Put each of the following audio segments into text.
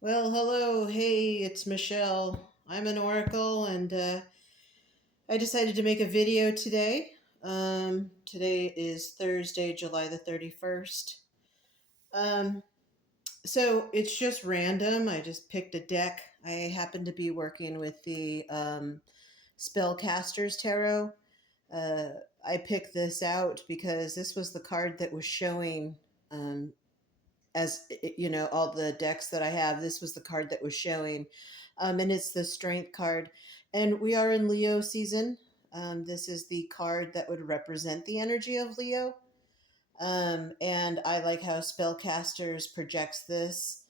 Well, hello. Hey, it's Michelle. I'm an oracle, and I decided to make a video today. Today is Thursday, July the 31st. Um, so it's just random. I just picked a deck. I happen to be working with the Spellcasters Tarot. Uh, I picked this out because this was the card that was showing. All the decks that I have, this was the card that was showing. And it's the strength card. And we are in Leo season. This is the card that would represent the energy of Leo. And I like how Spellcasters projects this.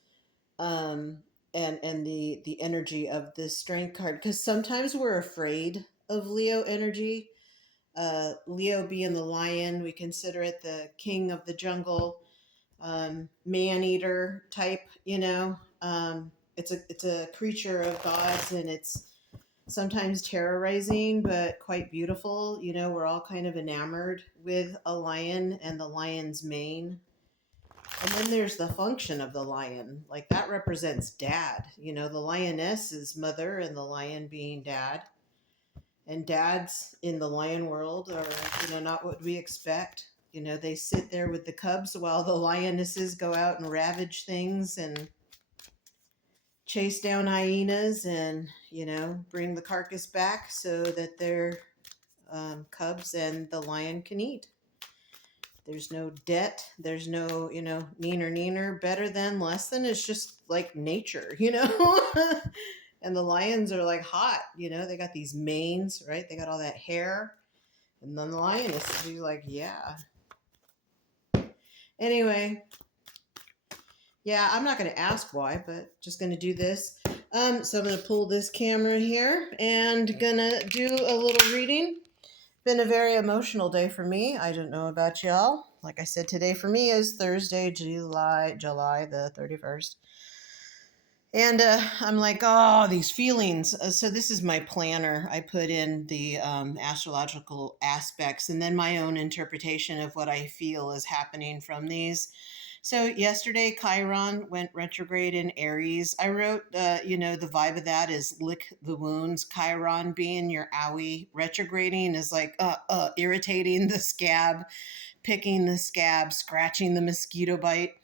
And the energy of this strength card, because sometimes we're afraid of Leo energy. Leo being the lion, we consider it the king of the jungle, man eater type. It's a creature of God's, and it's sometimes terrorizing, but quite beautiful. We're all kind of enamored with a lion and the lion's mane. And then there's the function of the lion. Like that represents dad. The lioness is mother and the lion being dad. And dads in the lion world are, not what we expect. They sit there with the cubs while the lionesses go out and ravage things and chase down hyenas and, bring the carcass back so that their cubs and the lion can eat. There's no debt. There's no, neener, neener, better than, less than. It's just like nature. And the lions are like hot, they got these manes, right? They got all that hair. And then the lioness will be like, yeah. Anyway, yeah, I'm not going to ask why, but just going to do this. So I'm going to pull this camera here and going to do a little reading. Been a very emotional day for me. I don't know about y'all. Like I said, today for me is Thursday, July the 31st. And I'm like, oh, these feelings. So this is my planner. I put in the astrological aspects and then my own interpretation of what I feel is happening from these. So yesterday, Chiron went retrograde in Aries. I wrote, the vibe of that is lick the wounds. Chiron being your owie, retrograding is like irritating the scab, picking the scab, scratching the mosquito bite.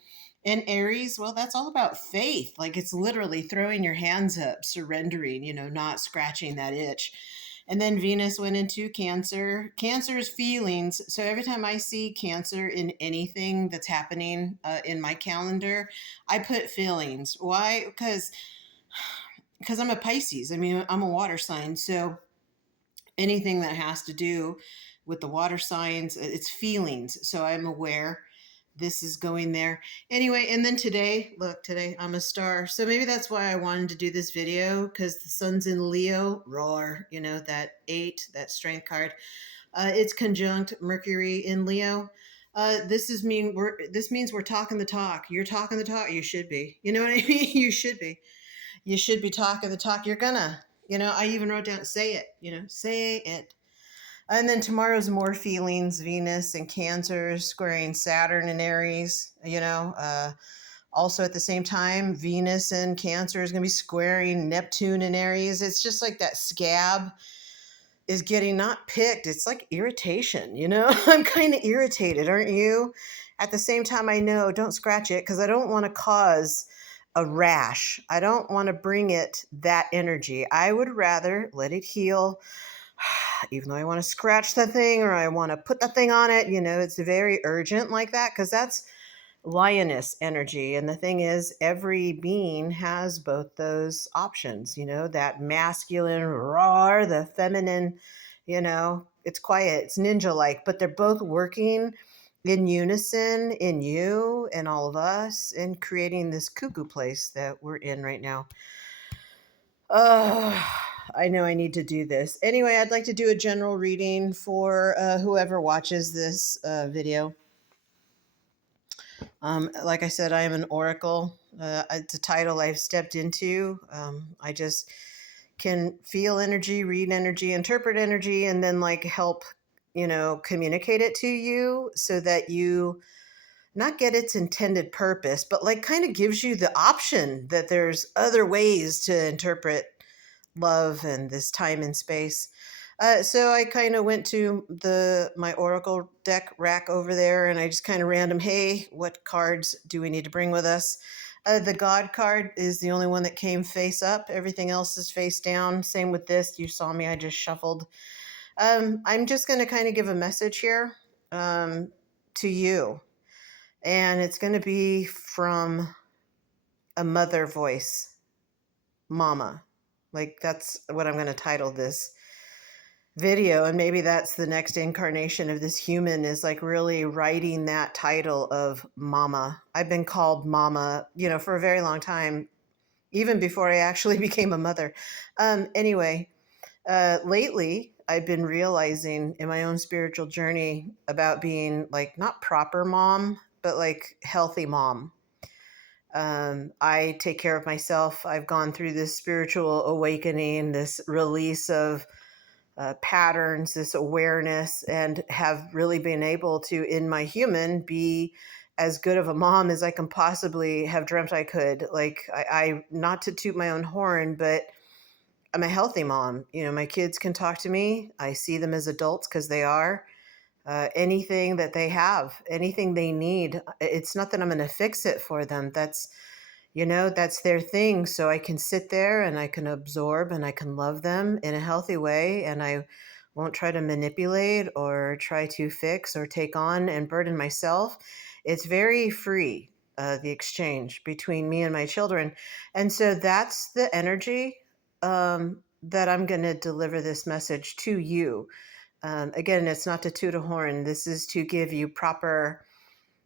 And Aries, well, that's all about faith. Like it's literally throwing your hands up, surrendering, not scratching that itch. And then Venus went into Cancer. Cancer's feelings. So every time I see Cancer in anything that's happening in my calendar, I put feelings. Why? Because I'm a Pisces. I mean, I'm a water sign. So anything that has to do with the water signs, it's feelings. So I'm aware this is going there. Anyway, and then today, look, today I'm a star. So maybe that's why I wanted to do this video, because the sun's in Leo, roar, that 8, that strength card. It's conjunct Mercury in Leo. This means we're talking the talk. You're talking the talk. You should be. You know what I mean? You should be. You should be talking the talk. You're gonna. I even wrote down, say it. Say it. And then tomorrow's more feelings. Venus and Cancer squaring Saturn and Aries. Also at the same time, Venus and Cancer is going to be squaring Neptune and Aries. It's just like that scab is getting not picked. It's like irritation. I'm kind of irritated, aren't you? At the same time, I know, don't scratch it, because I don't want to cause a rash. I don't want to bring it that energy. I would rather let it heal, even though I want to scratch the thing or I want to put the thing on it. It's very urgent like that, because that's lioness energy. And the thing is, every being has both those options, that masculine roar, the feminine, it's quiet, it's ninja like, but they're both working in unison in you and all of us in creating this cuckoo place that we're in right now. I know I need to do this. Anyway, I'd like to do a general reading for whoever watches this video. Like I said, I am an oracle. It's a title I've stepped into. I just can feel energy, read energy, interpret energy, and then like help, communicate it to you so that you not get its intended purpose, but like kind of gives you the option that there's other ways to interpret love and this time and space. So I kind of went to the my Oracle deck rack over there, and I just kind of random, hey, what cards do we need to bring with us? The God card is the only one that came face up. Everything else is face down. Same with this. You saw me. I just shuffled. I'm just going to kind of give a message here um, to you, and it's going to be from a mother voice, Mama. Like that's what I'm going to title this video, and maybe that's the next incarnation of this human, is like really writing that title of Mama. I've been called Mama, for a very long time, even before I actually became a mother. Anyway, lately I've been realizing in my own spiritual journey about being like not proper mom, but like healthy mom. I take care of myself. I've gone through this spiritual awakening, this release of patterns, this awareness, and have really been able to, in my human, be as good of a mom as I can possibly have dreamt I could. Like, I not to toot my own horn, but I'm a healthy mom. My kids can talk to me. I see them as adults because they are. Anything that they have, anything they need, it's not that I'm going to fix it for them. That's their thing. So I can sit there and I can absorb and I can love them in a healthy way. And I won't try to manipulate or try to fix or take on and burden myself. It's very free, the exchange between me and my children. And so that's the energy that I'm going to deliver this message to you. Again, it's not to toot a horn. This is to give you proper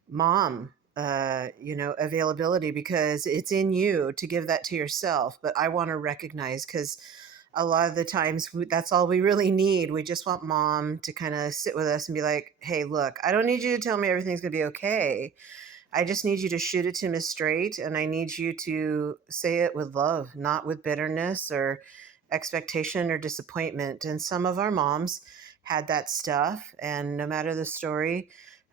mom availability, because it's in you to give that to yourself. But I want to recognize, because a lot of the times that's all we really need. We just want mom to kind of sit with us and be like, hey, look, I don't need you to tell me everything's going to be okay. I just need you to shoot it to me straight, and I need you to say it with love, not with bitterness or expectation or disappointment. And some of our moms had that stuff, and no matter the story,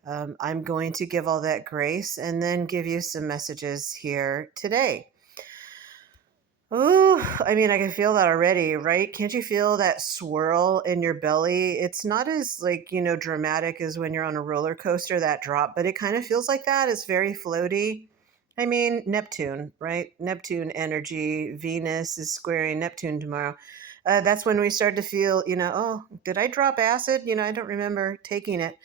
I'm going to give all that grace and then give you some messages here today. Oh, I mean, I can feel that already, right? Can't you feel that swirl in your belly? It's not as dramatic as when you're on a roller coaster, that drop, but it kind of feels like that. It's very floaty. I mean, Neptune, right? Neptune energy. Venus is squaring Neptune tomorrow. That's when we start to feel, oh, did I drop acid? I don't remember taking it.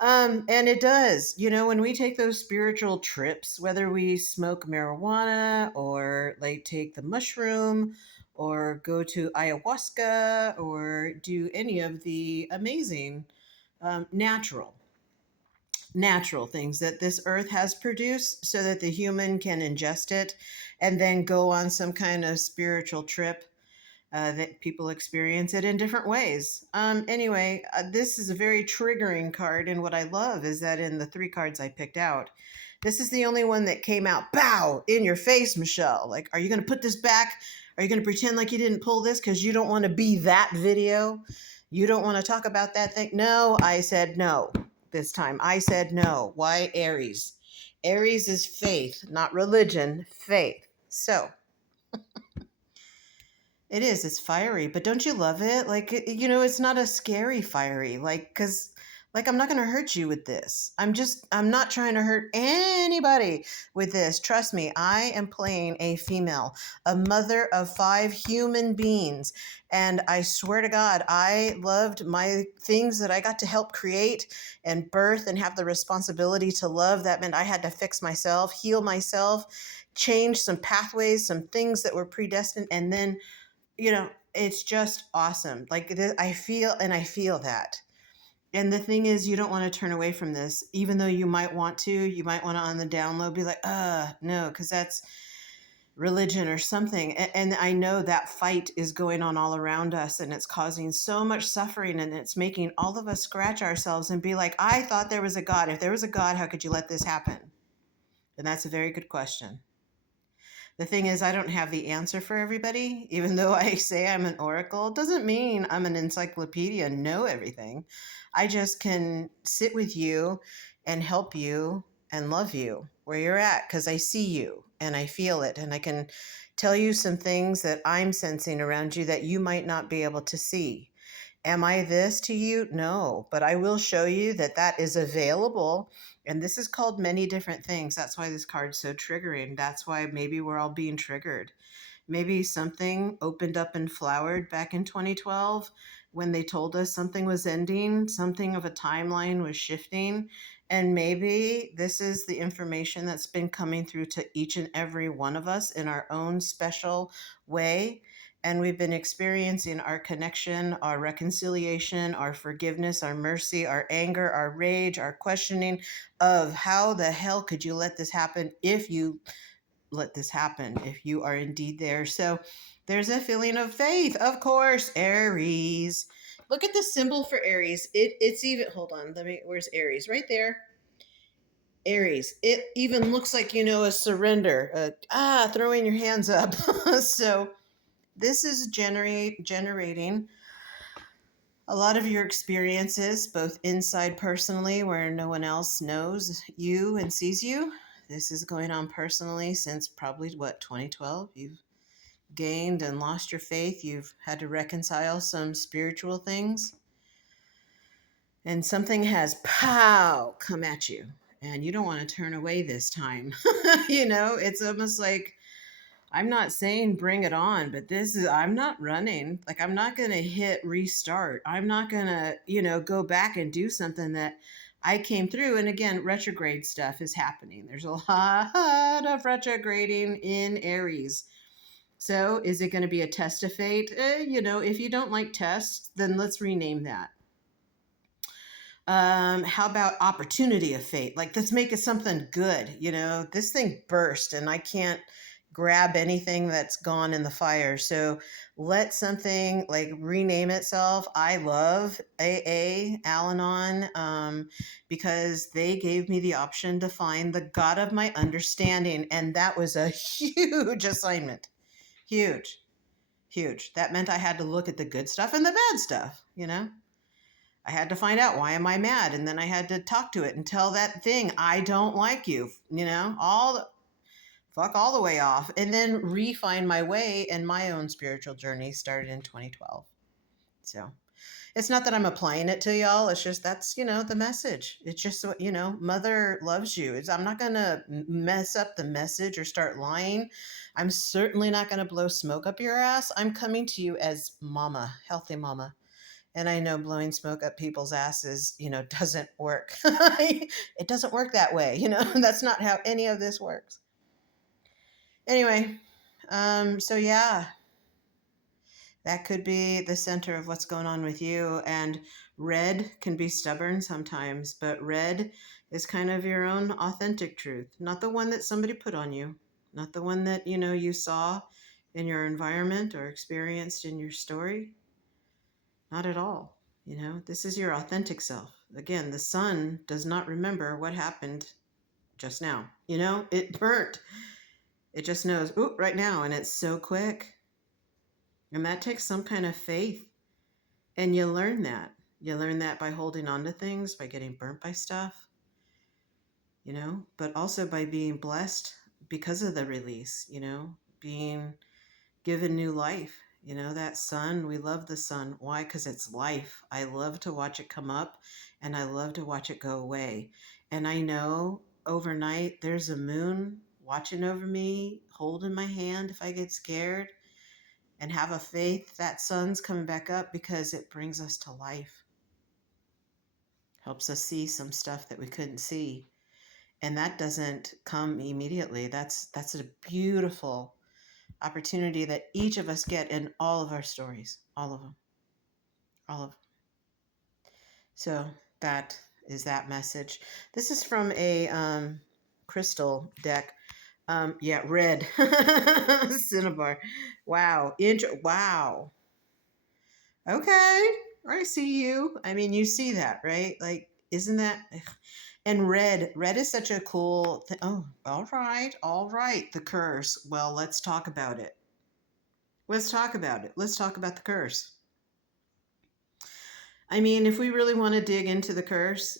And it does, when we take those spiritual trips, whether we smoke marijuana or like take the mushroom or go to ayahuasca or do any of the amazing natural things that this earth has produced, so that the human can ingest it and then go on some kind of spiritual trip, that people experience it in different ways. Anyway, this is a very triggering card, and what I love is that in the 3 cards I picked out, this is the only one that came out, bow, in your face, Michelle. Like, are you going to put this back? Are you going to pretend like you didn't pull this because you don't want to be that video? You don't want to talk about that thing? No, I said no this time. I said no. Why Aries? Aries is faith, not religion, faith. So, it is. It's fiery, but don't you love it? Like, it's not a scary fiery. Like, like, I'm not going to hurt you with this. I'm not trying to hurt anybody with this. Trust me, I am playing a female, a mother of 5 human beings. And I swear to God, I loved my things that I got to help create and birth and have the responsibility to love. That meant I had to fix myself, heal myself, change some pathways, some things that were predestined, and then it's just awesome. Like I feel that. And the thing is, you don't want to turn away from this, even though you might want to. You might want to, on the down low, be like, no, because that's religion or something. And I know that fight is going on all around us, and it's causing so much suffering, and it's making all of us scratch ourselves and be like, I thought there was a God. If there was a God, how could you let this happen? And that's a very good question. The thing is, I don't have the answer for everybody. Even though I say I'm an oracle, doesn't mean I'm an encyclopedia and know everything. I just can sit with you and help you and love you where you're at because I see you and I feel it and I can tell you some things that I'm sensing around you that you might not be able to see. Am I this to you? No, but I will show you that that is available. And this is called many different things. That's why this card's so triggering. That's why maybe we're all being triggered. Maybe something opened up and flowered back in 2012 when they told us something was ending, something of a timeline was shifting. And maybe this is the information that's been coming through to each and every one of us in our own special way. And we've been experiencing our connection, our reconciliation, our forgiveness, our mercy, our anger, our rage, our questioning of how the hell could you let this happen if you let this happen, if you are indeed there. So there's a feeling of faith, of course. Aries. Look at the symbol for Aries. It's even, hold on, where's Aries? Right there. Aries. It even looks like, a surrender. Throwing your hands up. So this is generating a lot of your experiences, both inside personally, where no one else knows you and sees you. This is going on personally since probably 2012. You've gained and lost your faith. You've had to reconcile some spiritual things. And something has come at you. And you don't want to turn away this time. It's almost like, I'm not saying bring it on, but I'm not running. Like, I'm not going to hit restart. I'm not going to, go back and do something that I came through. And again, retrograde stuff is happening. There's a lot of retrograding in Aries. So is it going to be a test of fate? If you don't like tests, then let's rename that. How about opportunity of fate? Like, let's make it something good. This thing burst and I can't grab anything that's gone in the fire. So let something like rename itself. I love AA, Al-Anon, because they gave me the option to find the God of my understanding. And that was a huge assignment. Huge, huge. That meant I had to look at the good stuff and the bad stuff, I had to find out, why am I mad? And then I had to talk to it and tell that thing, I don't like you, fuck all the way off. And then refine my way, and my own spiritual journey started in 2012. So it's not that I'm applying it to y'all. It's just, that's, the message. It's just, mother loves you. I'm not going to mess up the message or start lying. I'm certainly not going to blow smoke up your ass. I'm coming to you as mama, healthy mama. And I know blowing smoke up people's asses, doesn't work. It doesn't work that way. That's not how any of this works. Anyway, so yeah, that could be the center of what's going on with you. And red can be stubborn sometimes, but red is kind of your own authentic truth, not the one that somebody put on you, not the one that, you saw in your environment or experienced in your story. Not at all. This is your authentic self. Again, the sun does not remember what happened just now. It burnt. It just knows, right now. And it's so quick. And that takes some kind of faith. And you learn that. You learn that by holding on to things, by getting burnt by stuff, but also by being blessed because of the release, being given new life. That sun, we love the sun. Why? Because it's life. I love to watch it come up and I love to watch it go away. And I know overnight there's a moon watching over me, holding my hand if I get scared, and have a faith that sun's coming back up because it brings us to life. Helps us see some stuff that we couldn't see. And that doesn't come immediately. That's a beautiful opportunity that each of us get in all of our stories, all of them. So that is that message. This is from a crystal deck. Red. Cinnabar. Wow. Wow. Okay. I see you. I mean, you see that, right? Like, isn't that... And red is such a cool thing. Oh, all right. The curse. Well, let's talk about it. Let's talk about the curse. I mean, if we really want to dig into the curse,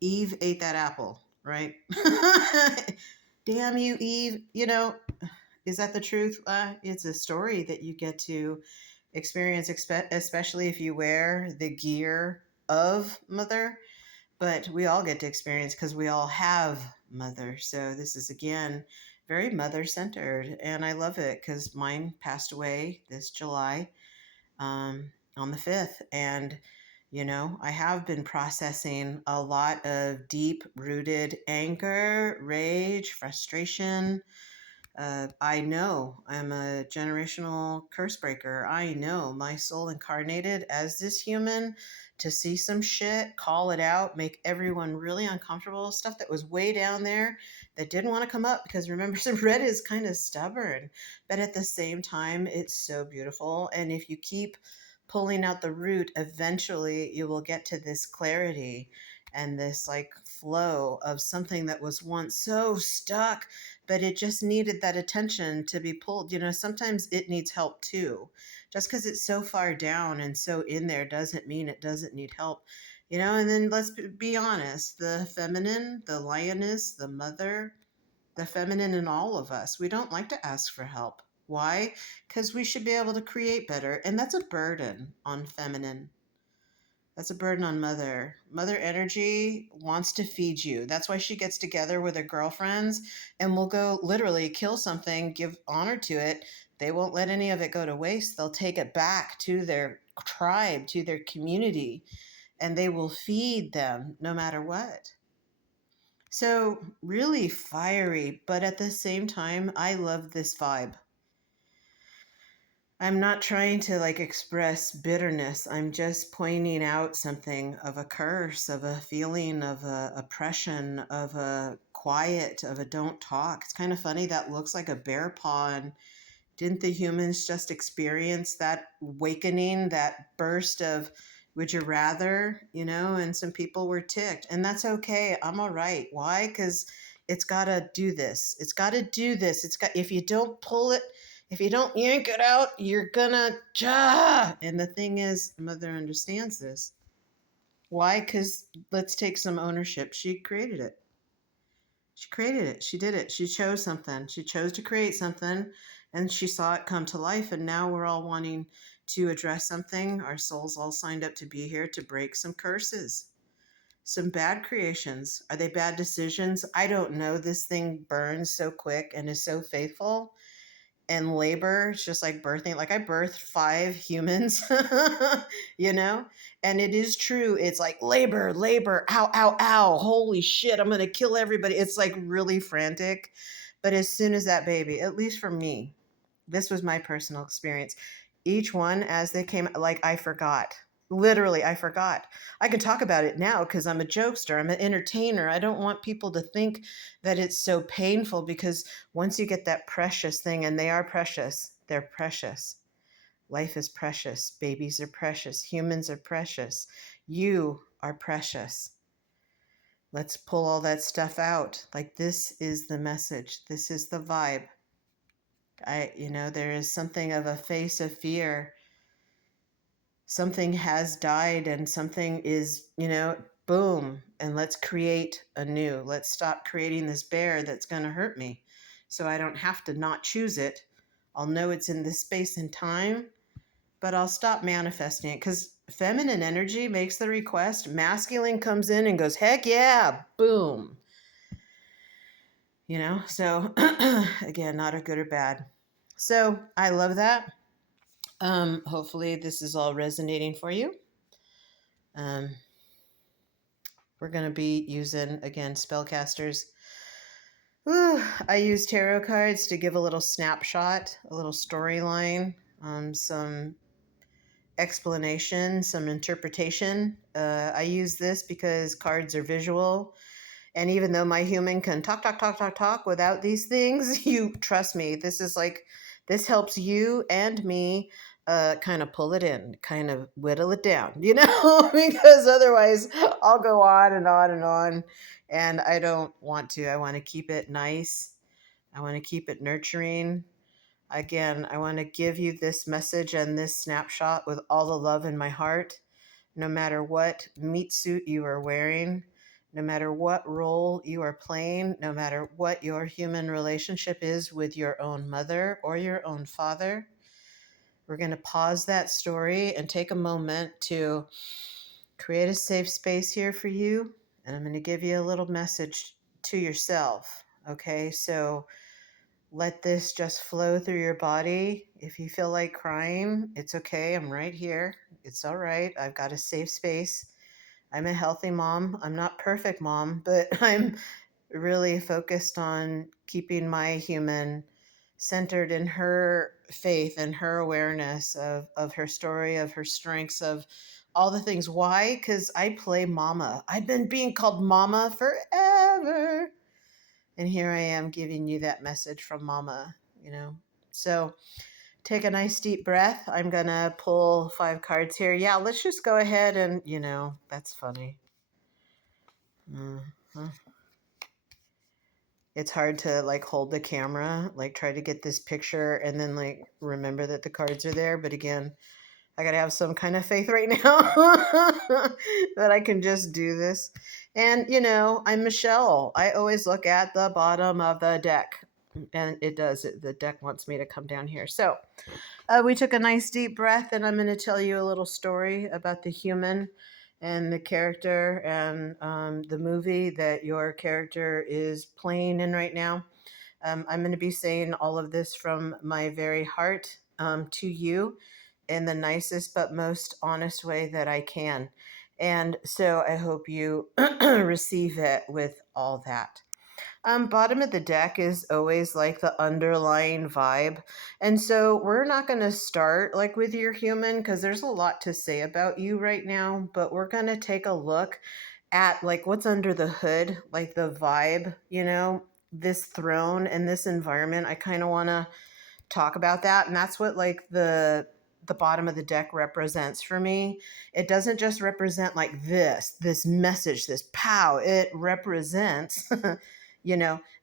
Eve ate that apple, right? Damn you, Eve. Is that the truth? It's a story that you get to experience, especially if you wear the gear of Mother. But we all get to experience because we all have Mother. So this is, again, very Mother centered. And I love it because mine passed away this July, on the 5th. And I have been processing a lot of deep rooted anger, rage, frustration. I know I'm a generational curse breaker. I know my soul incarnated as this human to see some shit, call it out, make everyone really uncomfortable, stuff that was way down there that didn't want to come up because remember, red is kind of stubborn, but at the same time, it's so beautiful. And if you keep pulling out the root, eventually you will get to this clarity and this like flow of something that was once so stuck, but it just needed that attention to be pulled. Sometimes it needs help too. Just because it's so far down and so in there doesn't mean it doesn't need help. And then let's be honest, the feminine, the lioness, the mother, the feminine in all of us, we don't like to ask for help. Why? Because we should be able to create better. And that's a burden on feminine. That's a burden on mother. Mother energy wants to feed you. That's why she gets together with her girlfriends and will go literally kill something, give honor to it. They won't let any of it go to waste. They'll take it back to their tribe, to their community, and they will feed them no matter what. So, really fiery, but at the same time, I love this vibe. I'm not trying to like express bitterness. I'm just pointing out something of a curse, of a feeling of a oppression, of a quiet, of a don't talk. It's kind of funny that looks like a bear paw. And didn't the humans just experience that awakening, that burst of would you rather, and some people were ticked. And that's okay. I'm all right. Why? Because it's got to do this. It's got to do this. If you don't pull it, if you don't yank it out, you're gonna And the thing is, Mother understands this. Why? Because let's take some ownership. She created it. She created it. She did it. She chose something. She chose to create something and she saw it come to life. And now we're all wanting to address something. Our souls all signed up to be here to break some curses, some bad creations. Are they bad decisions? I don't know. This thing burns so quick and is so faithful. And labor, it's just like birthing. Like I birthed 5 humans, and it is true. It's like labor, ow, ow, ow. Holy shit, I'm going to kill everybody. It's like really frantic. But as soon as that baby, at least for me, this was my personal experience. Each one as they came, like I forgot. Literally, I forgot. I can talk about it now because I'm a jokester. I'm an entertainer. I don't want people to think that it's so painful because once you get that precious thing, and they are precious, they're precious. Life is precious. Babies are precious. Humans are precious. You are precious. Let's pull all that stuff out. Like this is the message. This is the vibe. There is something of a face of fear. Something has died and something is, boom, and let's create anew. Let's stop creating this bear that's going to hurt me so I don't have to not choose it. I'll know it's in this space and time, but I'll stop manifesting it because feminine energy makes the request. Masculine comes in and goes, heck yeah, boom. So again, not a good or bad. So I love that. Hopefully this is all resonating for you. We're going to be using, again, spellcasters. I use tarot cards to give a little snapshot, a little storyline, some explanation, some interpretation. I use this because cards are visual. And even though my human can talk without these things, you trust me, this helps you and me kind of pull it in, kind of whittle it down, because otherwise I'll go on and on and on. And I don't want to. I want to keep it nice. I want to keep it nurturing. Again, I want to give you this message and this snapshot with all the love in my heart. no matter what meat suit you are wearing, no matter what role you are playing, no matter what your human relationship is with your own mother or your own father. We're going to pause that story and take a moment to create a safe space here for you. And I'm going to give you a little message to yourself. Okay, so let this just flow through your body. If you feel like crying, it's okay. I'm right here. It's all right. I've got a safe space. I'm a healthy mom. I'm not perfect mom, but I'm really focused on keeping my human centered in her faith and her awareness of her story, of her strengths, of all the things. Why? Because I play mama. I've been being called mama forever. And here I am giving you that message from mama, you know. So take a nice deep breath. I'm going to pull 5 cards here. Yeah, let's just go ahead and, that's funny. Mhm. It's hard to like hold the camera, like try to get this picture and then like remember that the cards are there. But again, I got to have some kind of faith right now that I can just do this. And, I'm Michelle. I always look at the bottom of the deck. And it does. The deck wants me to come down here. So we took a nice deep breath, and I'm going to tell you a little story about the human and the character and the movie that your character is playing in right now. I'm going to be saying all of this from my very heart to you in the nicest but most honest way that I can. And so I hope you receive it with all that. Bottom of the deck is always like the underlying vibe. And so we're not going to start like with your human because there's a lot to say about you right now, but we're going to take a look at like what's under the hood, like the vibe, this throne and this environment. I kind of want to talk about that. And that's what like the bottom of the deck represents for me. It doesn't just represent like this message, this pow. It represents,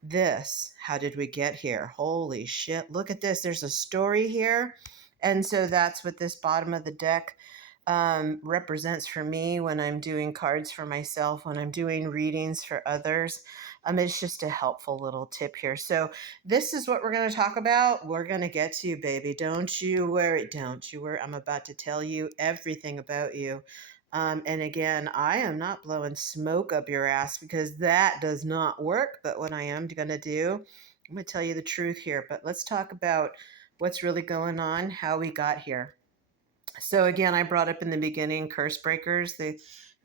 this. How did we get here? Holy shit. Look at this. There's a story here. And so that's what this bottom of the deck represents for me when I'm doing cards for myself, when I'm doing readings for others. It's just a helpful little tip here. So this is what we're going to talk about. We're going to get to you, baby. Don't you worry. Don't you worry. I'm about to tell you everything about you. And again, I am not blowing smoke up your ass because that does not work. But what I am going to do, I'm going to tell you the truth here. But let's talk about what's really going on, how we got here. So again, I brought up in the beginning curse breakers.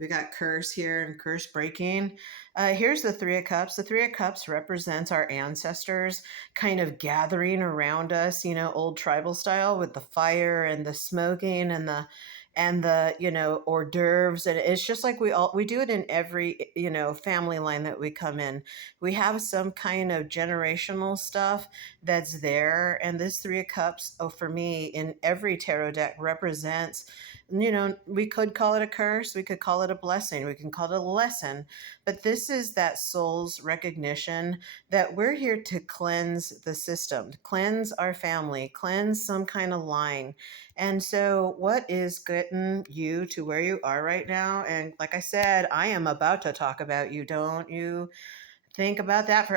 We got curse here and curse breaking. Here's the Three of Cups. The Three of Cups represents our ancestors kind of gathering around us, old tribal style with the fire and the smoking and the hors d'oeuvres. And it's just like we do it in every family line that we come in. We have some kind of generational stuff that's there. And this Three of Cups, for me, in every tarot deck represents, we could call it a curse, we could call it a blessing, we can call it a lesson. But this is that soul's recognition that we're here to cleanse the system, cleanse our family, cleanse some kind of line. And so, what is getting you to where you are right now? And like I said, I am about to talk about you. Don't you think about that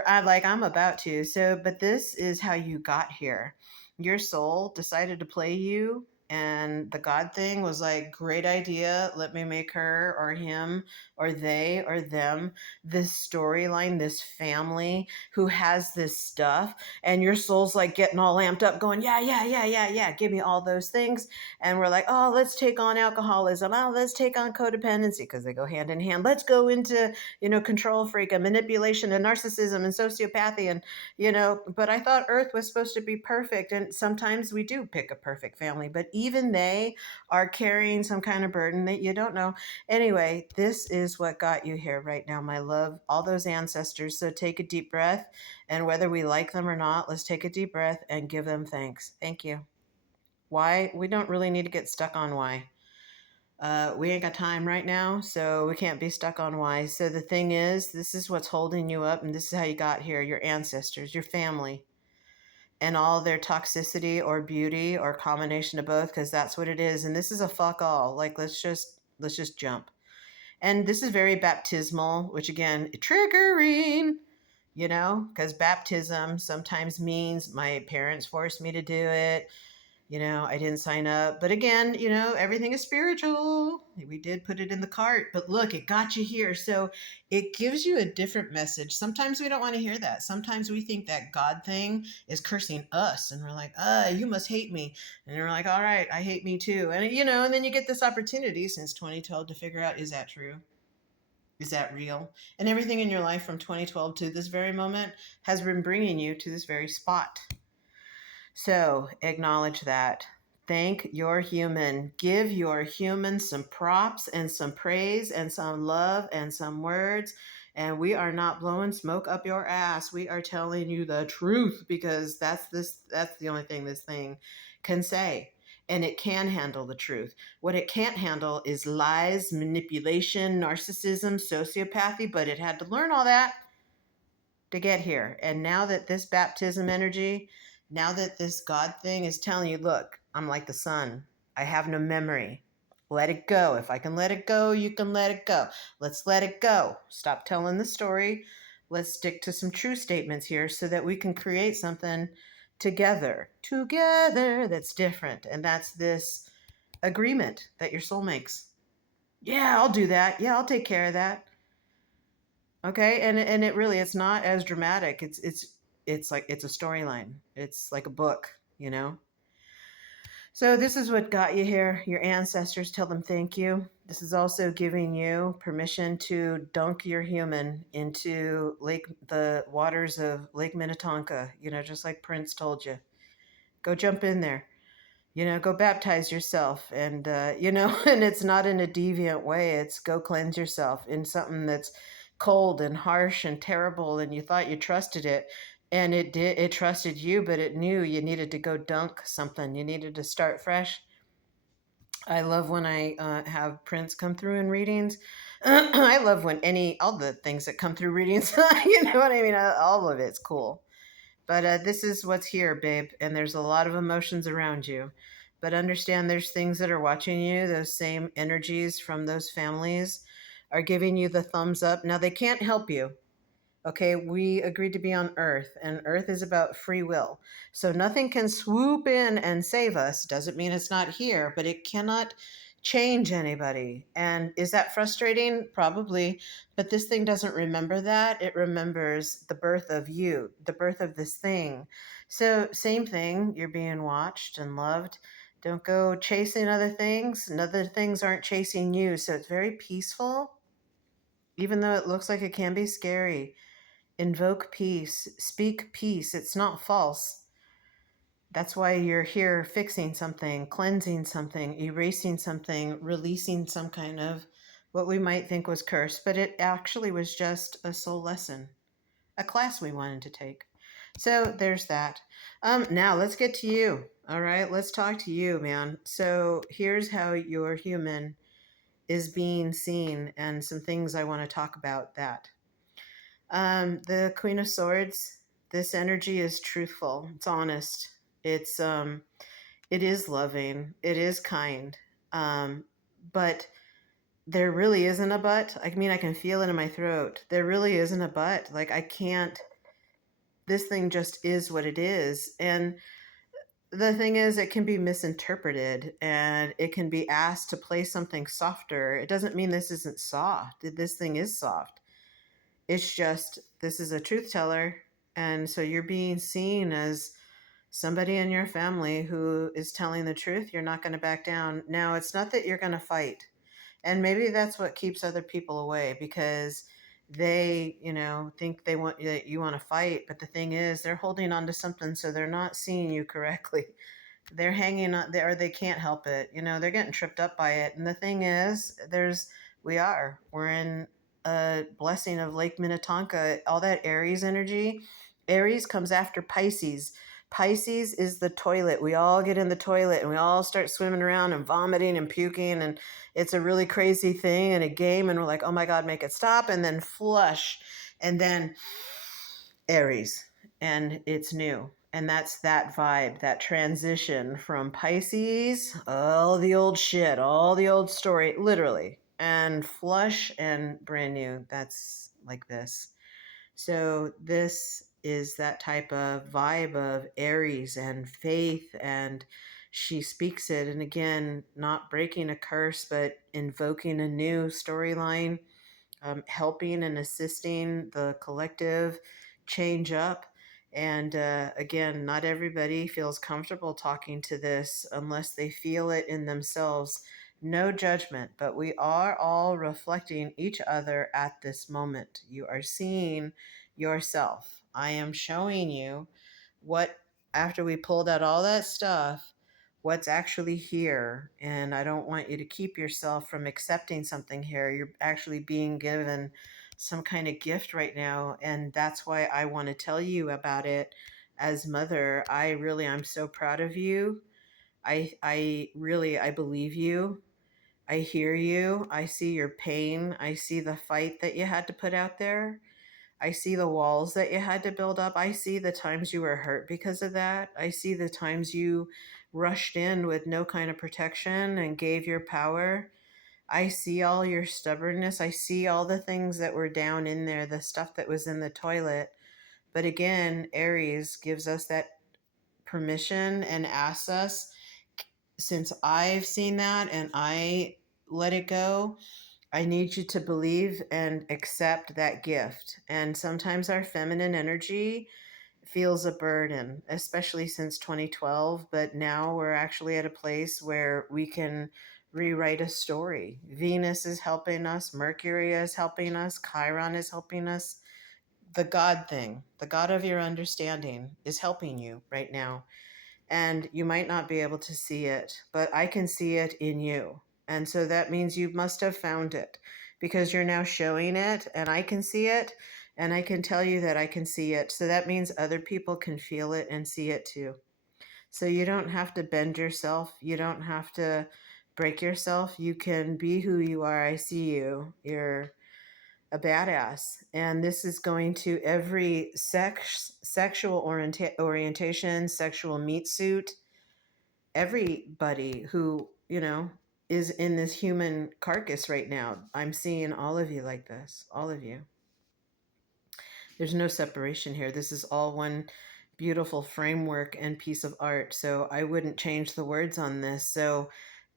I'm about to. So, but this is how you got here. Your soul decided to play you, and the God thing was like, great idea. Let me make her or him or they or them this storyline, this family who has this stuff. And your soul's like getting all amped up, going, yeah, yeah, yeah, yeah, yeah. Give me all those things. And we're like, oh, let's take on alcoholism. Oh, let's take on codependency because they go hand in hand. Let's go into control freak and manipulation and narcissism and sociopathy but I thought Earth was supposed to be perfect. And sometimes we do pick a perfect family, but even they are carrying some kind of burden that you don't know. Anyway, this is what got you here right now, my love, all those ancestors. So take a deep breath, and whether we like them or not, let's take a deep breath and give them thanks. Thank you. Why? We don't really need to get stuck on why. We ain't got time right now, so we can't be stuck on why. So the thing is, this is what's holding you up, and this is how you got here, your ancestors, your family, and all their toxicity or beauty or combination of both, because that's what it is. And this is a fuck all. Like, let's just Let's just jump. And this is very baptismal, which again, triggering, because baptism sometimes means my parents forced me to do it. I didn't sign up. But again, everything is spiritual. We did put it in the cart, but look, it got you here. So it gives you a different message. Sometimes we don't want to hear that. Sometimes we think that God thing is cursing us, and we're like, you must hate me. And we're like, all right, I hate me too. And, and then you get this opportunity since 2012 to figure out, is that true? Is that real? And everything in your life from 2012 to this very moment has been bringing you to this very spot. So acknowledge that. Thank your human. Give your human some props and some praise and some love and some words. And we are not blowing smoke up your ass. We are telling you the truth, because that's the only thing this thing can say. And it can handle the truth. What it can't handle is lies, manipulation, narcissism, sociopathy, but it had to learn all that to get here. And now that this baptism energy, now that this God thing is telling you, look, I'm like the sun. I have no memory. Let it go. If I can let it go, you can let it go. Let's let it go. Stop telling the story. Let's stick to some true statements here so that we can create something together that's different. And that's this agreement that your soul makes. Yeah, I'll do that. Yeah, I'll take care of that. Okay, and it really, it's not as dramatic. It's like it's a storyline. It's like a book. So this is what got you here. Your ancestors, tell them thank you. This is also giving you permission to dunk your human into the waters of Lake Minnetonka, just like Prince told you. Go jump in there. Go baptize yourself, and and it's not in a deviant way. It's go cleanse yourself in something that's cold and harsh and terrible, and you thought you trusted it, and it trusted you, but it knew you needed to go dunk something. You needed to start fresh. I love when I have Prince come through in readings. I love when all the things that come through readings, you know what I mean? All of it's cool. But this is what's here, babe, and there's a lot of emotions around you. But understand there's things that are watching you. Those same energies from those families are giving you the thumbs up. Now, they can't help you. Okay, we agreed to be on Earth, and Earth is about free will. So nothing can swoop in and save us. Doesn't mean it's not here, but it cannot change anybody. And is that frustrating? Probably. But this thing doesn't remember that. It remembers the birth of you, the birth of this thing. So, same thing, you're being watched and loved. Don't go chasing other things, and other things aren't chasing you. So, it's very peaceful, even though it looks like it can be scary. Invoke peace, speak peace. It's not false. That's why you're here fixing something, cleansing something, erasing something, releasing some kind of what we might think was cursed, but it actually was just a soul lesson, a class we wanted to take. So there's that. Now let's get to you. All right, let's talk to you, man. So here's how your human is being seen, and some things I want to talk about that. The Queen of Swords, this energy is truthful. It's honest. It is loving. It is kind. But there really isn't a but. I mean, I can feel it in my throat. There really isn't a but. Like, I can't, this thing just is what it is. And the thing is, it can be misinterpreted, and it can be asked to play something softer. It doesn't mean this isn't soft. This thing is soft. It's just, this is a truth teller. And so you're being seen as somebody in your family who is telling the truth. You're not going to back down. Now, it's not that you're going to fight. And maybe that's what keeps other people away, because they, think that you want to fight. But the thing is, they're holding on to something, so they're not seeing you correctly. They're hanging on there, or they can't help it. They're getting tripped up by it. And the thing is, we're in a blessing of Lake Minnetonka, all that Aries energy. Aries comes after Pisces. Pisces is the toilet. We all get in the toilet and we all start swimming around and vomiting and puking, and it's a really crazy thing and a game, and we're like, oh my God, make it stop, and then flush, and then Aries, and it's new. And that's that vibe, that transition from Pisces, all the old shit, all the old story, literally, and flush and brand new. That's like this. So this is that type of vibe of Aries and faith, and she speaks it. And again, not breaking a curse, but invoking a new storyline, helping and assisting the collective change up. And again, not everybody feels comfortable talking to this unless they feel it in themselves. No judgment, but we are all reflecting each other at this moment. You are seeing yourself. I am showing you what, after we pulled out all that stuff, what's actually here. And I don't want you to keep yourself from accepting something here. You're actually being given some kind of gift right now. And that's why I want to tell you about it as mother. I'm so proud of you. I believe you. I hear you. I see your pain. I see the fight that you had to put out there. I see the walls that you had to build up. I see the times you were hurt because of that. I see the times you rushed in with no kind of protection and gave your power. I see all your stubbornness. I see all the things that were down in there, the stuff that was in the toilet. But again, Aries gives us that permission and asks us, since I've seen that and I let it go, I need you to believe and accept that gift. And sometimes our feminine energy feels a burden, especially since 2012. But now we're actually at a place where we can rewrite a story. Venus is helping us, Mercury is helping us, Chiron is helping us. The God thing, the God of your understanding, is helping you right now. And you might not be able to see it, but I can see it in you. And so that means you must have found it because you're now showing it and I can see it and I can tell you that I can see it. So that means other people can feel it and see it too. So you don't have to bend yourself. You don't have to break yourself. You can be who you are. I see you. You're a badass. And this is going to every sexual orientation, sexual meat suit, everybody who, is in this human carcass right now. I'm seeing all of you like this, all of you. There's no separation here. This is all one beautiful framework and piece of art. So I wouldn't change the words on this. So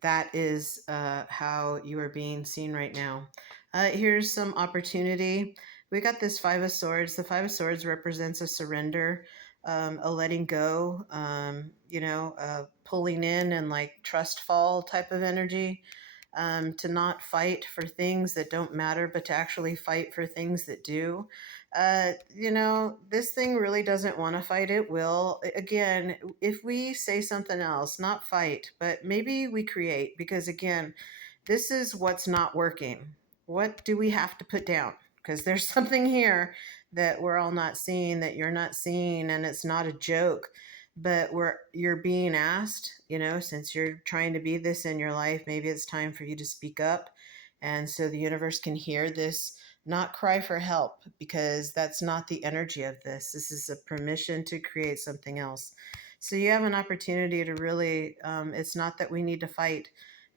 that is how you are being seen right now. Here's some opportunity. We got this Five of Swords. The Five of Swords represents a surrender, a letting go, pulling in and like trust fall type of energy. To not fight for things that don't matter, but to actually fight for things that do. This thing really doesn't want to fight. It will. Again, if we say something else, not fight, but maybe we create, because again, this is what's not working. What do we have to put down? Because there's something here that we're all not seeing, that you're not seeing, and it's not a joke. But you're being asked, since you're trying to be this in your life, maybe it's time for you to speak up. And so the universe can hear this, not cry for help, because that's not the energy of this. This is a permission to create something else. So you have an opportunity to really, it's not that we need to fight,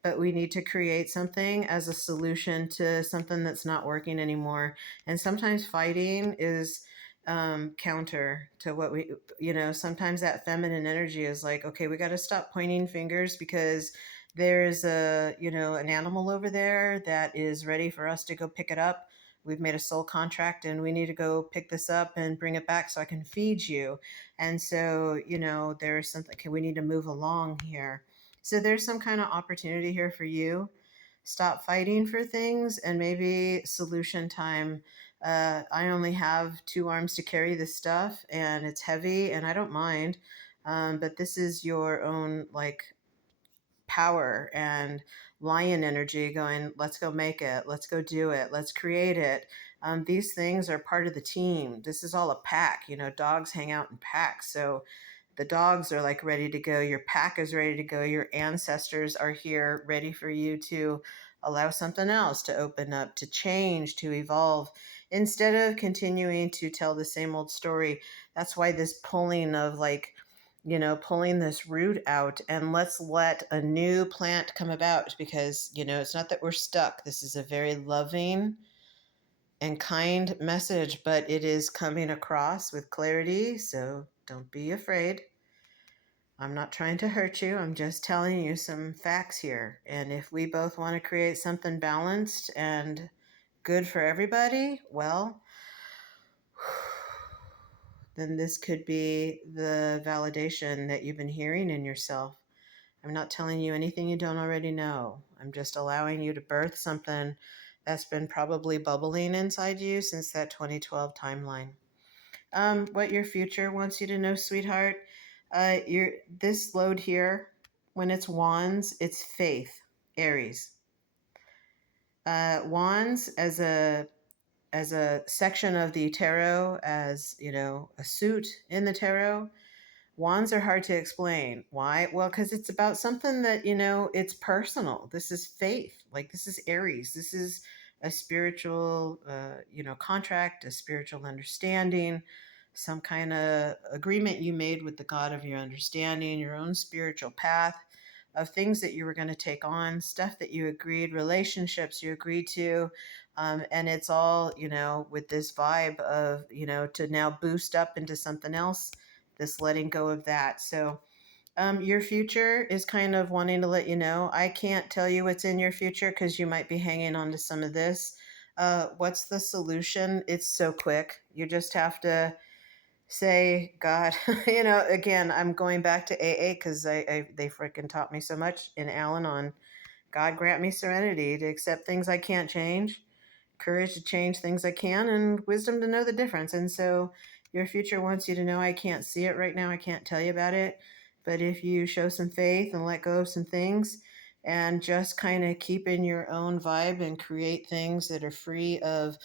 but we need to create something as a solution to something that's not working anymore. And sometimes fighting is counter to what sometimes that feminine energy is like, okay, we got to stop pointing fingers because there's an animal over there that is ready for us to go pick it up. We've made a soul contract and we need to go pick this up and bring it back so I can feed you. And so, there's something, okay, we need to move along here. So there's some kind of opportunity here for you. Stop fighting for things and maybe solution time. I only have 2 arms to carry this stuff and it's heavy and I don't mind. But this is your own like power and lion energy going, let's go make it, let's go do it, let's create it. These things are part of the team. This is all a pack. Dogs hang out in packs. So the dogs are like ready to go. Your pack is ready to go. Your ancestors are here ready for you to allow something else to open up, to change, to evolve. instead of continuing to tell the same old story. That's why this pulling of like, pulling this root out, and let's let a new plant come about, because, it's not that we're stuck. This is a very loving and kind message, but it is coming across with clarity. So don't be afraid. I'm not trying to hurt you. I'm just telling you some facts here. And if we both want to create something balanced and good for everybody, well, then this could be the validation that you've been hearing in yourself. I'm not telling you anything you don't already know. I'm just allowing you to birth something that's been probably bubbling inside you since that 2012 timeline. What your future wants you to know, sweetheart, your this load here, when it's wands, it's faith, Aries. Wands as a section of the tarot, as a suit in the tarot. Wands are hard to explain. Why? Well, because it's about something that, it's personal. This is faith. Like, this is Aries. This is a spiritual, contract, a spiritual understanding, some kind of agreement you made with the God of your understanding, your own spiritual path of things that you were going to take on, stuff that you agreed, relationships you agreed to. And it's all, with this vibe of, to now boost up into something else, this letting go of that. So your future is kind of wanting to let you know. I can't tell you what's in your future because you might be hanging on to some of this. What's the solution? It's so quick. You just have to say, God, again, I'm going back to AA because they freaking taught me so much in Al Anon. God grant me serenity to accept things I can't change, courage to change things I can, and wisdom to know the difference. And so your future wants you to know, I can't see it right now. I can't tell you about it. But if you show some faith and let go of some things and just kind of keep in your own vibe and create things that are free of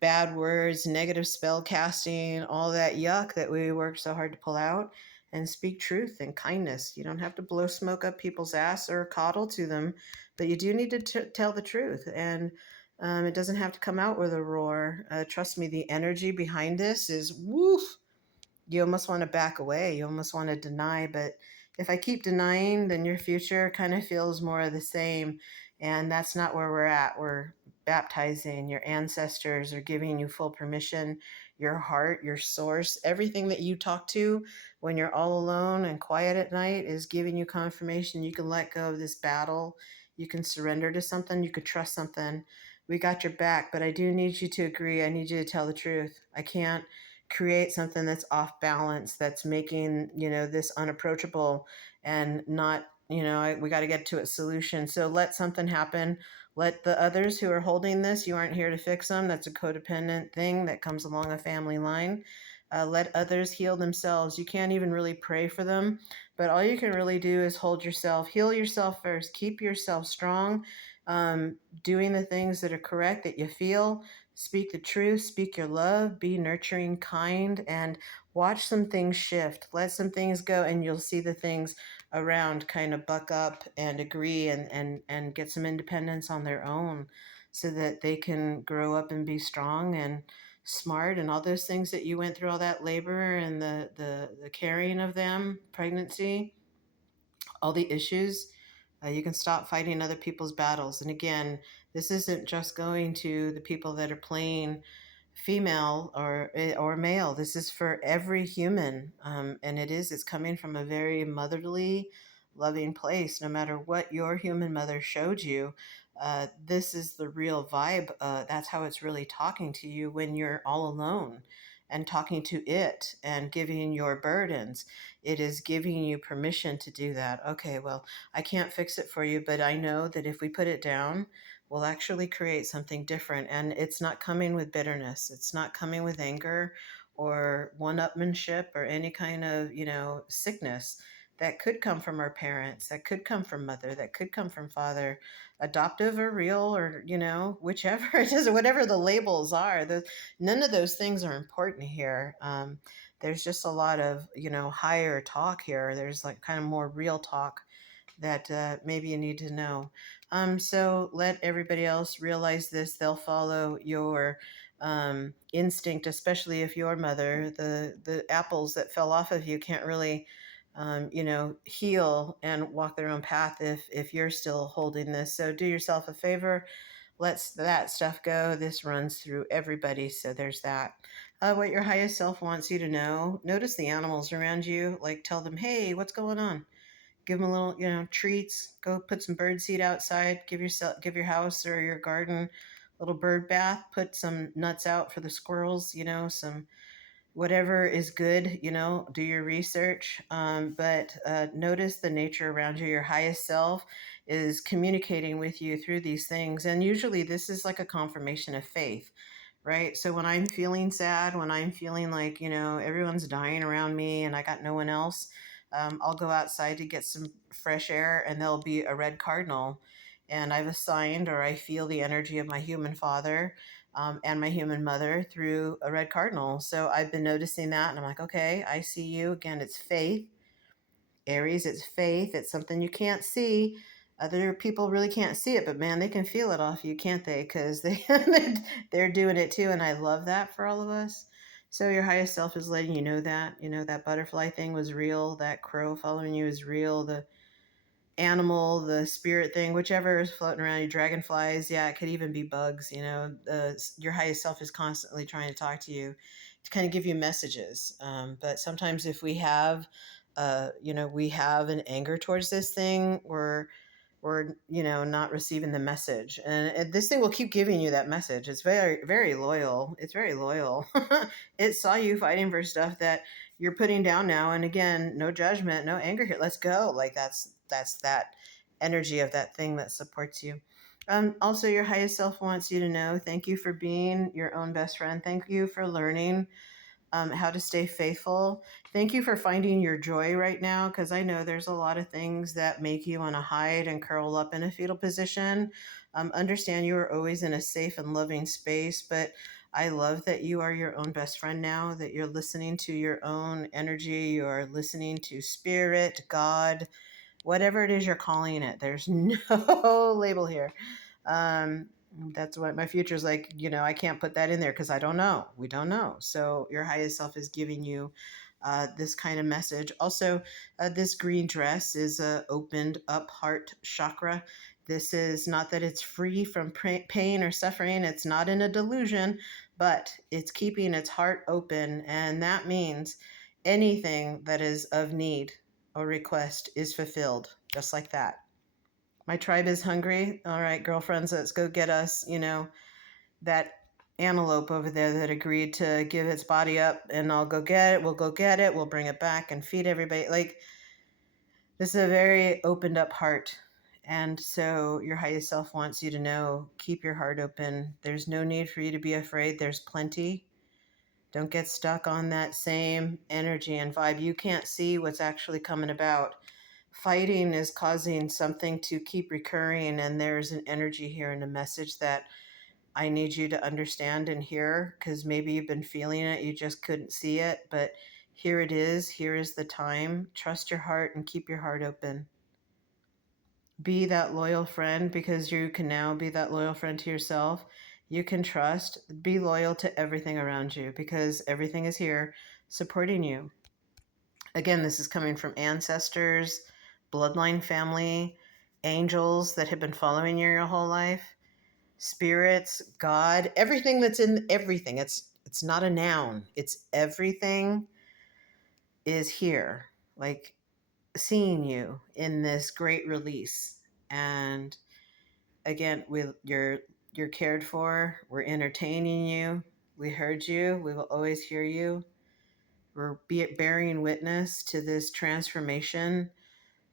bad words, negative spell casting, all that yuck that we worked so hard to pull out, and speak truth and kindness. You don't have to blow smoke up people's ass or coddle to them, but you do need to tell the truth. And it doesn't have to come out with a roar. Trust me, the energy behind this is woof. You almost want to back away. You almost want to deny. But if I keep denying, then your future kind of feels more of the same. And that's not where we're at. We're baptizing. Your ancestors are giving you full permission. Your heart, your source, everything that you talk to when you're all alone and quiet at night is giving you confirmation you can let go of this battle. You can surrender to something. You could trust something. We got your back, but I do need you to agree. I need you to tell the truth. I can't create something that's off balance, that's making, this unapproachable and not, we got to get to a solution. So let something happen. Let the others who are holding this, you aren't here to fix them. That's a codependent thing that comes along a family line. Let others heal themselves. You can't even really pray for them, but all you can really do is hold yourself, heal yourself first, keep yourself strong, doing the things that are correct that you feel. Speak the truth, speak your love, be nurturing, kind, and watch some things shift. Let some things go, and you'll see the things around kind of buck up and agree and get some independence on their own so that they can grow up and be strong and smart and all those things that you went through, all that labor and the carrying of them, pregnancy, all the issues. You can stop fighting other people's battles. And again, this isn't just going to the people that are playing female or male. This is for every human, and it's coming from a very motherly, loving place. No matter what your human mother showed you, this is the real vibe. That's how it's really talking to you when you're all alone and talking to it and giving your burdens. It is giving you permission to do that. Okay, well, I can't fix it for you, but I know that if we put it down, we'll actually create something different. And it's not coming with bitterness. It's not coming with anger or one-upmanship or any kind of, sickness that could come from our parents, that could come from mother, that could come from father, adoptive or real, or, whichever it is, whatever the labels are. None of those things are important here. There's just a lot of, higher talk here. There's like kind of more real talk that maybe you need to know. So let everybody else realize this. They'll follow your instinct, especially if your mother, the apples that fell off of you can't really, heal and walk their own path if you're still holding this. So do yourself a favor, let that stuff go. This runs through everybody, so there's that. What your highest self wants you to know: notice the animals around you. Like, tell them, hey, what's going on? Give them a little, treats. Go put some bird seed outside. Give your house or your garden a little bird bath. Put some nuts out for the squirrels. Some whatever is good. Do your research. But notice the nature around you. Your highest self is communicating with you through these things, and usually this is like a confirmation of faith. Right. So when I'm feeling sad, when I'm feeling like, everyone's dying around me and I got no one else, I'll go outside to get some fresh air and there'll be a red cardinal. And I've assigned, or I feel the energy of my human father and my human mother through a red cardinal. So I've been noticing that and I'm like, okay, I see you. Again, it's faith. Aries, it's faith. It's something you can't see. Other people really can't see it, but man, they can feel it off you, can't they? Because they're doing it too, and I love that for all of us. So your highest self is letting you know that that butterfly thing was real. That crow following you is real. The animal, the spirit thing, whichever is floating around you, dragonflies, yeah, it could even be bugs. Your highest self is constantly trying to talk to you, to kind of give you messages. But sometimes if we have an anger towards this thing, we're not receiving the message, and this thing will keep giving you that message. It's very, very loyal. It's very loyal. It saw you fighting for stuff that you're putting down now, and again, no judgment, no anger here. Let's go. Like that's that energy of that thing that supports you. Also, your highest self wants you to know, thank you for being your own best friend. Thank you for learning how to stay faithful. Thank you for finding your joy right now, because I know there's a lot of things that make you want to hide and curl up in a fetal position. Understand you are always in a safe and loving space, but I love that you are your own best friend now, that you're listening to your own energy, you're listening to spirit, God, whatever it is you're calling it. There's no label here. Um, that's what my future is like. I can't put that in there because I don't know. We don't know. So your highest self is giving you this kind of message. Also, this green dress is a opened up heart chakra. This is not that it's free from pain or suffering. It's not in a delusion, but it's keeping its heart open. And that means anything that is of need or request is fulfilled, just like that. My tribe is hungry. All right, girlfriends, let's go get us, that antelope over there that agreed to give its body up, and I'll go get it. We'll go get it. We'll bring it back and feed everybody. Like, this is a very opened up heart. And so your highest self wants you to know, keep your heart open. There's no need for you to be afraid. There's plenty. Don't get stuck on that same energy and vibe. You can't see what's actually coming about. Fighting is causing something to keep recurring, and there's an energy here and a message that I need you to understand and hear, because maybe you've been feeling it, you just couldn't see it, but here it is. Here is the time. Trust your heart and keep your heart open. Be that loyal friend, because you can now be that loyal friend to yourself. You can trust. Be loyal to everything around you, because everything is here supporting you. Again, this is coming from ancestors, bloodline family, angels that have been following you your whole life, spirits, God, everything that's in everything. It's not a noun. It's everything is here, like seeing you in this great release. And again, you're cared for. We're entertaining you. We heard you. We will always hear you. We're bearing witness to this transformation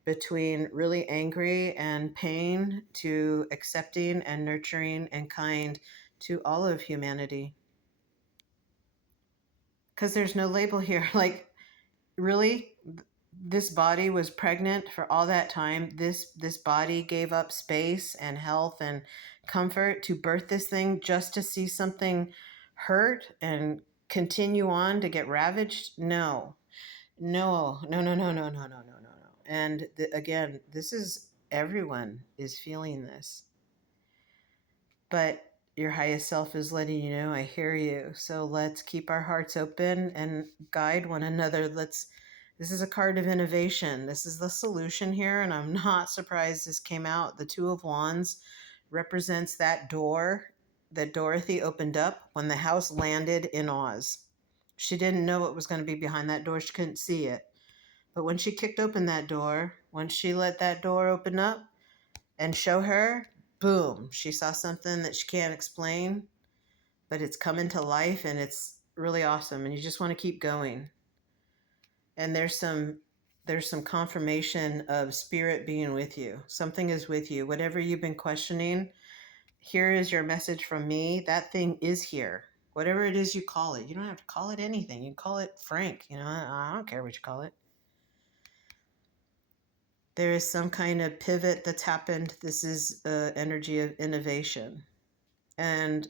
between really angry and pain to accepting and nurturing and kind to all of humanity. Because there's no label here. Like, really, this body was pregnant for all that time. This body gave up space and health and comfort to birth this thing, just to see something hurt and continue on to get ravaged. No, no, no, no, no, no, no, no, no, no, no. And again, this is, everyone is feeling this. But your highest self is letting you know, I hear you. So let's keep our hearts open and guide one another. This is a card of innovation. This is the solution here, and I'm not surprised this came out. The Two of Wands represents that door that Dorothy opened up when the house landed in Oz. She didn't know what was going to be behind that door. She couldn't see it. But when she kicked open that door, when she let that door open up and show her, boom, she saw something that she can't explain, but it's coming to life and it's really awesome. And you just want to keep going. And there's some confirmation of spirit being with you. Something is with you. Whatever you've been questioning, here is your message from me. That thing is here. Whatever it is you call it. You don't have to call it anything. You can call it Frank. I don't care what you call it. There is some kind of pivot that's happened. This is energy of innovation. And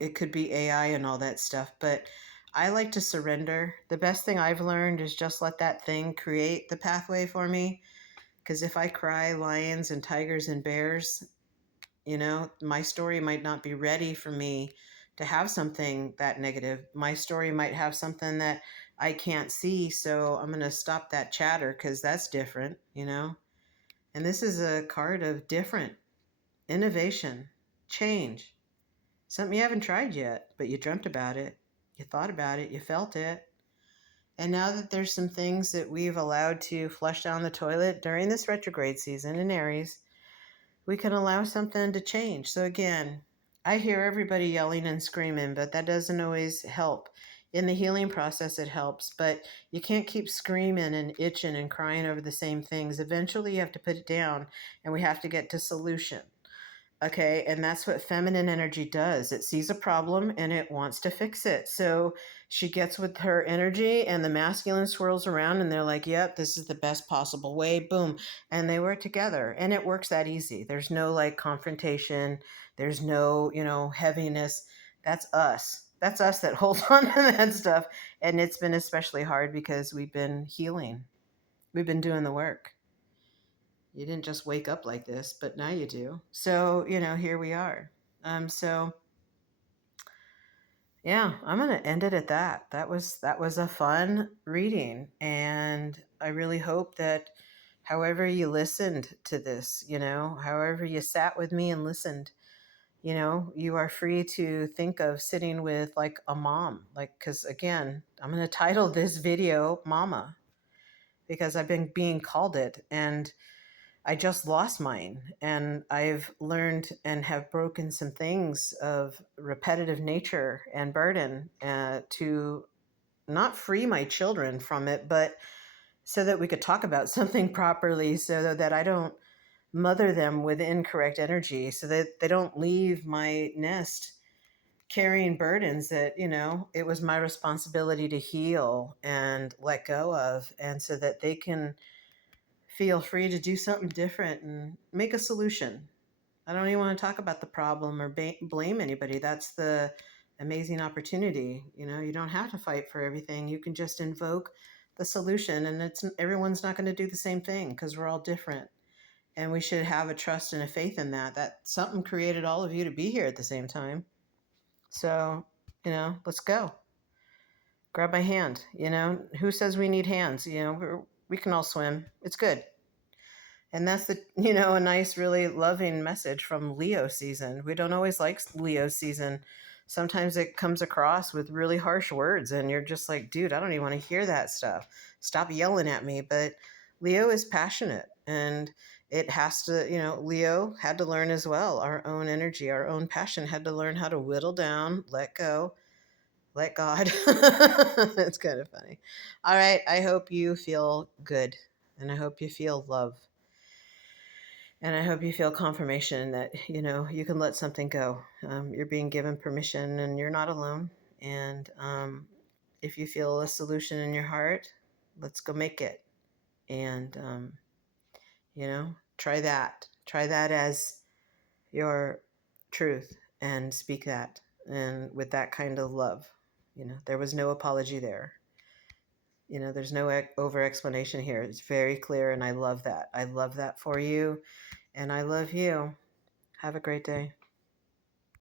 it could be AI and all that stuff. But I like to surrender. The best thing I've learned is just let that thing create the pathway for me. Because if I cry lions and tigers and bears, my story might not be ready for me to have something that negative. My story might have something that I can't see. So I'm going to stop that chatter because that's different. And this is a card of different, innovation, change. Something you haven't tried yet, but you dreamt about it. You thought about it. You felt it. And now that there's some things that we've allowed to flush down the toilet during this retrograde season in Aries, we can allow something to change. So again, I hear everybody yelling and screaming, but that doesn't always help. In the healing process, it helps, but you can't keep screaming and itching and crying over the same things. Eventually, you have to put it down, and we have to get to solution. Okay, and that's what feminine energy does. It sees a problem and it wants to fix it. So she gets with her energy, and the masculine swirls around, and they're like, yep, this is the best possible way. Boom. And they work together, and it works that easy. There's no like confrontation, there's no, heaviness. That's us. That's us that holds on to that stuff. And it's been especially hard because we've been healing, we've been doing the work. You didn't just wake up like this, but now you do. So, here we are. So yeah, I'm going to end it at that. That was a fun reading. And I really hope that however you listened to this, however you sat with me and listened, you are free to think of sitting with like a mom, because again, I'm going to title this video Mama, because I've been being called it. And I just lost mine, and I've learned and have broken some things of repetitive nature and burden to not free my children from it, but so that we could talk about something properly, so that I don't mother them with incorrect energy, so that they don't leave my nest carrying burdens that, it was my responsibility to heal and let go of, and so that they can feel free to do something different and make a solution. I don't even want to talk about the problem or blame anybody. That's the amazing opportunity. You don't have to fight for everything. You can just invoke the solution, and everyone's not going to do the same thing because we're all different. And we should have a trust and a faith in that something created all of you to be here at the same time. So, let's go. Grab my hand. Who says we need hands? We can all swim. It's good. And that's a nice, really loving message from Leo season. We don't always like Leo season. Sometimes it comes across with really harsh words, and you're just like, dude, I don't even want to hear that stuff. Stop yelling at me. But Leo is passionate, and it has to, Leo had to learn as well. Our own energy, our own passion had to learn how to whittle down, let go, let God. It's kind of funny. All right. I hope you feel good, and I hope you feel love. And I hope you feel confirmation that, you can let something go. You're being given permission, and you're not alone. And if you feel a solution in your heart, let's go make it. And, try that. Try that as your truth, and speak that. And with that kind of love, there was no apology there. There's no over explanation here. It's very clear. And I love that. I love that for you. And I love you. Have a great day.